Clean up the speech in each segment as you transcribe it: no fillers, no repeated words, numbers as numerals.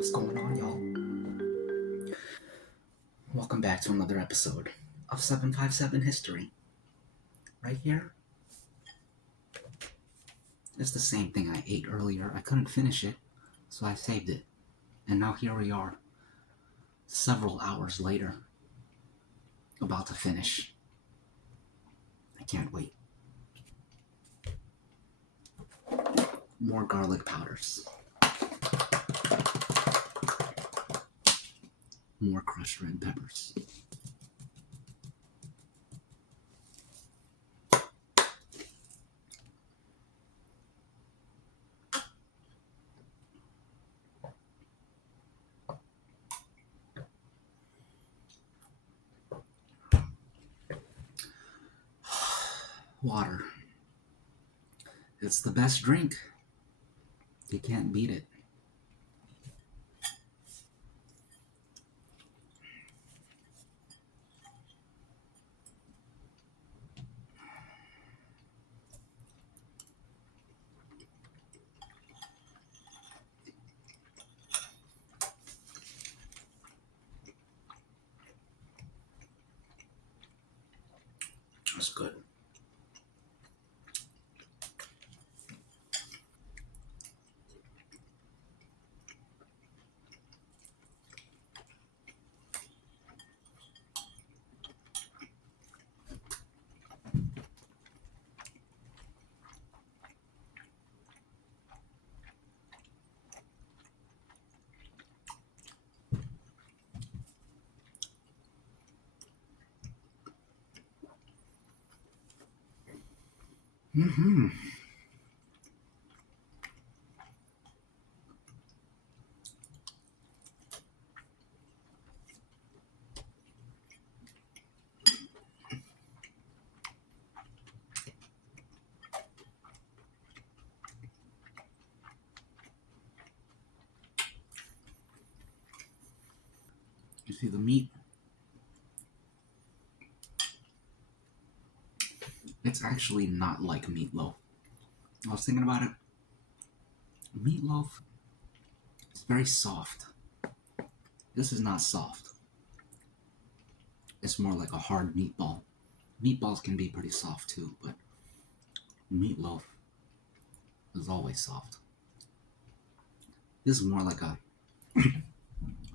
What's going on, y'all? Welcome back to another episode of 757 History. Right here, it's the same thing I ate earlier. I couldn't finish it, so I saved it. And now here we are, several hours later, about to finish. I can't wait. More garlic powders. More crushed red peppers. Water. It's the best drink. You can't beat it. It's good. Mm-hmm. You see the meat? It's actually not like meatloaf. I was thinking about it. Meatloaf is very soft. This is not soft. It's more like a hard meatball. Meatballs can be pretty soft too, but meatloaf is always soft. This is more like a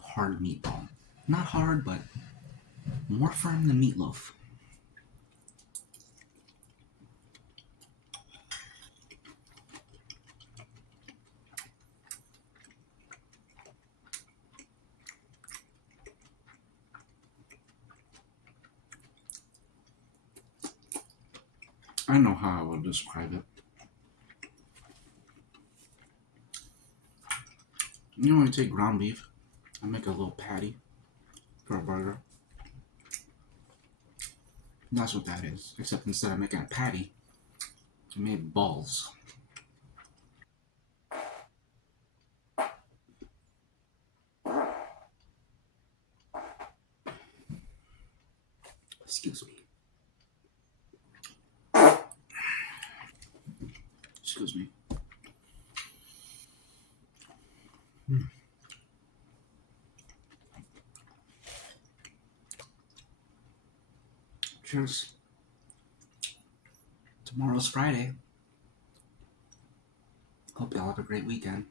hard meatball. Not hard, but more firm than meatloaf. I know how I would describe it. You know when you take ground beef and make a little patty for a burger? That's what that is. Except instead of making a patty, I made balls. Excuse me. Excuse me. Cheers. Tomorrow's Friday. Hope y'all have a great weekend.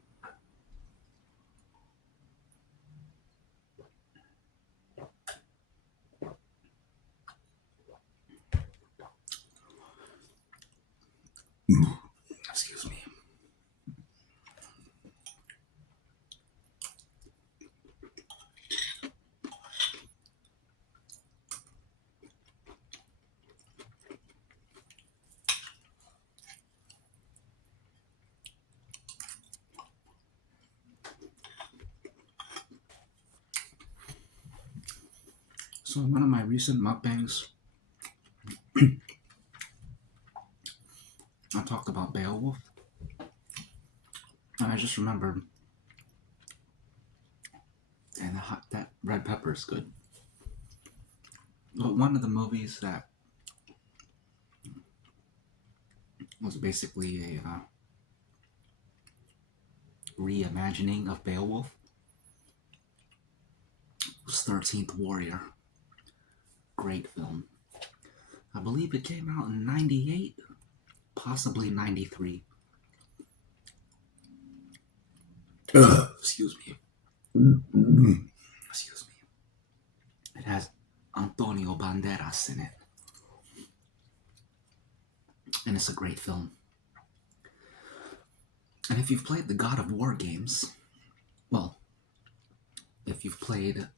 Excuse me. So in one of my recent mukbangs, I talked about Beowulf, and I just remembered, and that red pepper is good. But one of the movies that was basically a reimagining of Beowulf was 13th Warrior. Great film. I believe it came out in 98, possibly 93. Excuse me. Excuse me. It has Antonio Banderas in it. And it's a great film. And if you've played the God of War games, well, if you've played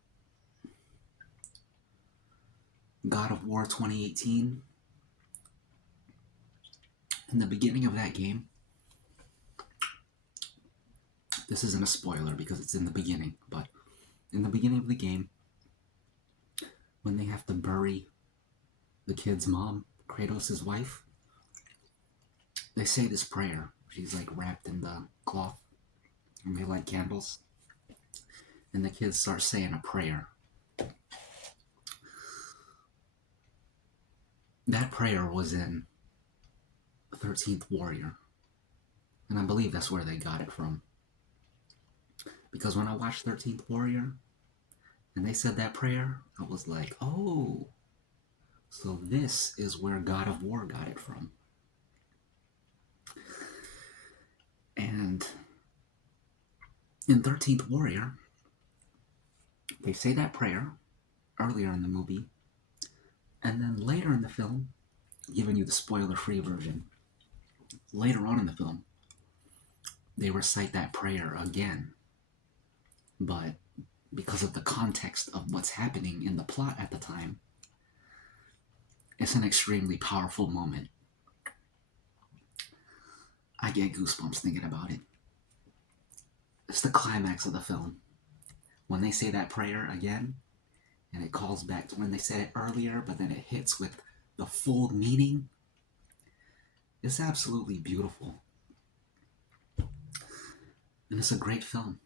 God of War 2018, in the beginning of that game, this isn't a spoiler because it's in the beginning, but in the beginning of the game, when they have to bury the kid's mom, Kratos' wife, they say this prayer. She's like wrapped in the cloth, and they light candles, and the kids start saying a prayer. That prayer was in 13th Warrior, and I believe that's where they got it from. Because when I watched 13th Warrior, and they said that prayer, I was like, oh, so this is where God of War got it from. And in 13th Warrior, they say that prayer earlier in the movie, and then later in the film, giving you the spoiler-free version, later on in the film, they recite that prayer again. But because of the context of what's happening in the plot at the time, it's an extremely powerful moment. I get goosebumps thinking about it. It's the climax of the film. When they say that prayer again, and it calls back to when they said it earlier, but then it hits with the full meaning, it's absolutely beautiful. And it's a great film.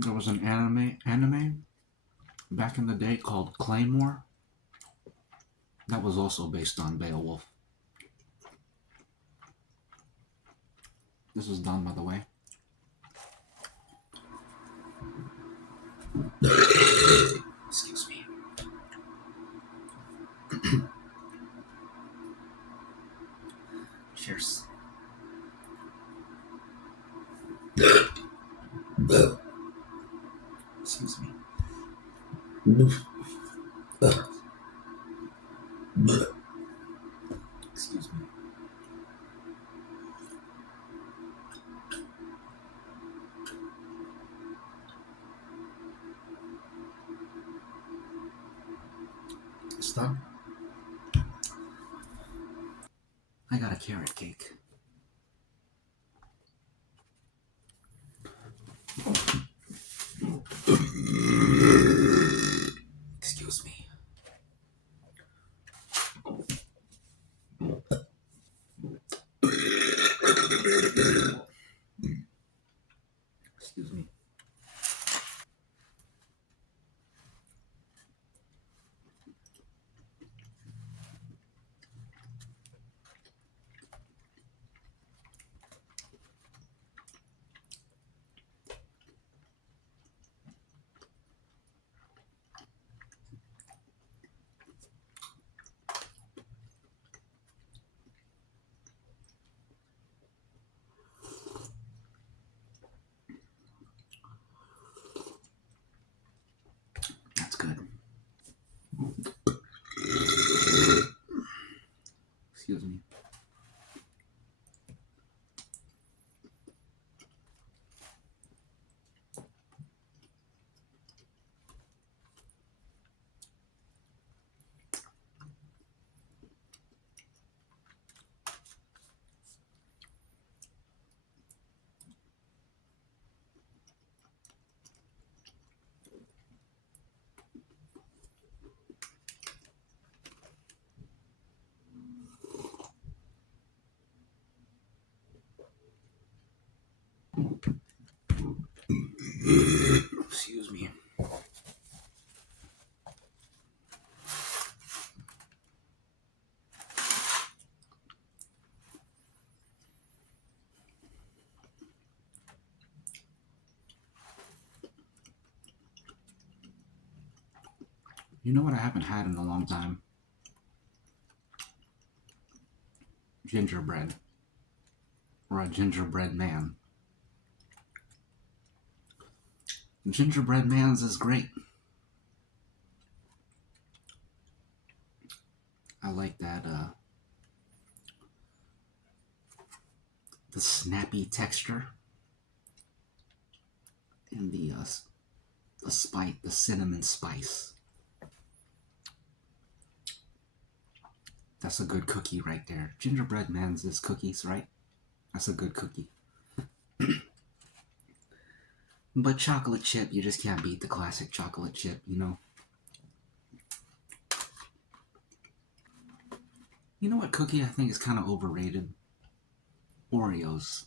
There was an anime back in the day called Claymore that was also based on Beowulf. This is done, by the way. Excuse me. Cheers. Excuse me. Excuse me. It's done. I got a carrot cake. Excuse me. Excuse me. That's good. Excuse me. Excuse me. You know what I haven't had in a long time? Gingerbread. Or a gingerbread man. Gingerbread man's is great. I like that, the snappy texture and the spice, the cinnamon spice. That's a good cookie right there. Gingerbread man's is cookies, right? That's a good cookie. But chocolate chip, you just can't beat the classic chocolate chip, you know? You know what cookie I think is kind of overrated? Oreos.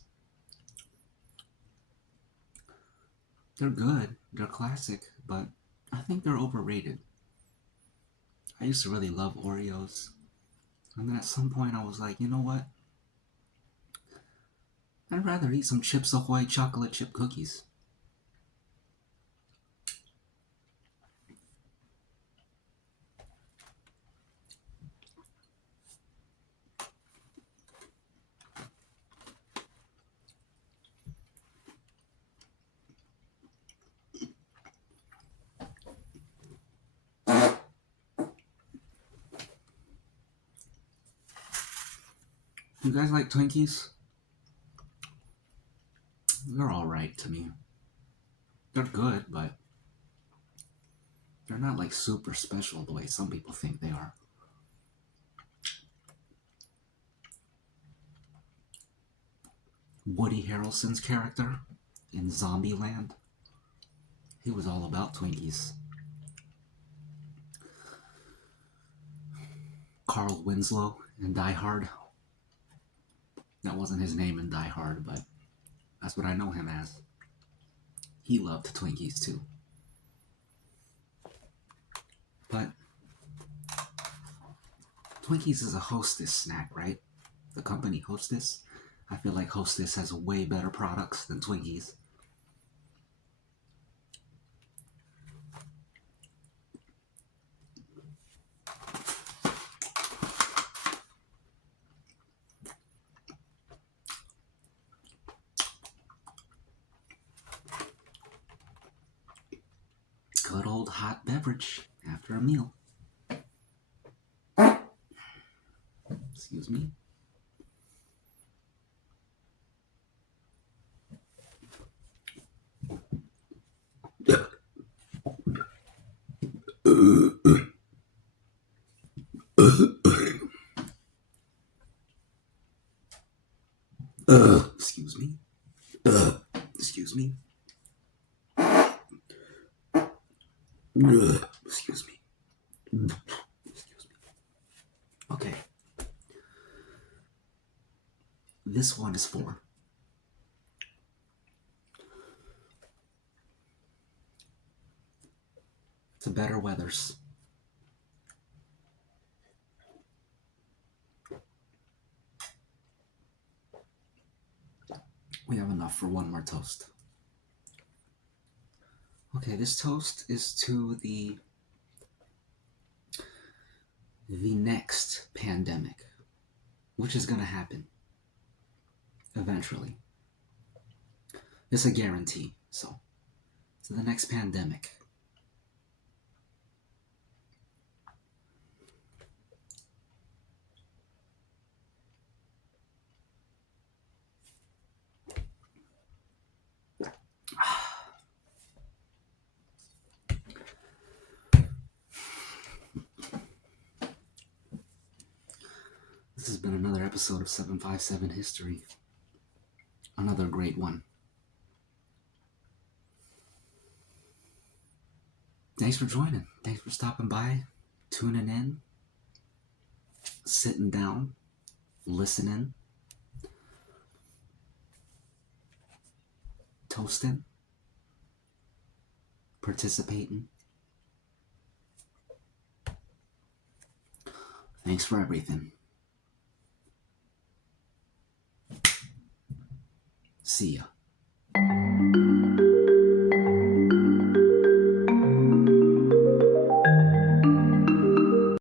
They're good, they're classic, but I think they're overrated. I used to really love Oreos. And then at some point I was like, you know what? I'd rather eat some Chips Ahoy chocolate chip cookies. You guys like Twinkies? They're alright to me. They're good, but they're not like super special the way some people think they are. Woody Harrelson's character in Zombieland, he was all about Twinkies. Carl Winslow in Die Hard. That wasn't his name in Die Hard, but that's what I know him as. He loved Twinkies too. But Twinkies is a Hostess snack, right? The company Hostess. I feel like Hostess has way better products than Twinkies. Good old hot beverage after a meal. Excuse me. Excuse me. Excuse me. Excuse me. Excuse me. Okay. This one is for the better weathers. We have enough for one more toast. Okay, this toast is to the next pandemic, which is going to happen eventually. It's a guarantee. So, to the next pandemic. This has been another episode of 757 History. Another great one. Thanks for joining. Thanks for stopping by, tuning in, sitting down, listening. hosting, participating. Thanks for everything. See ya.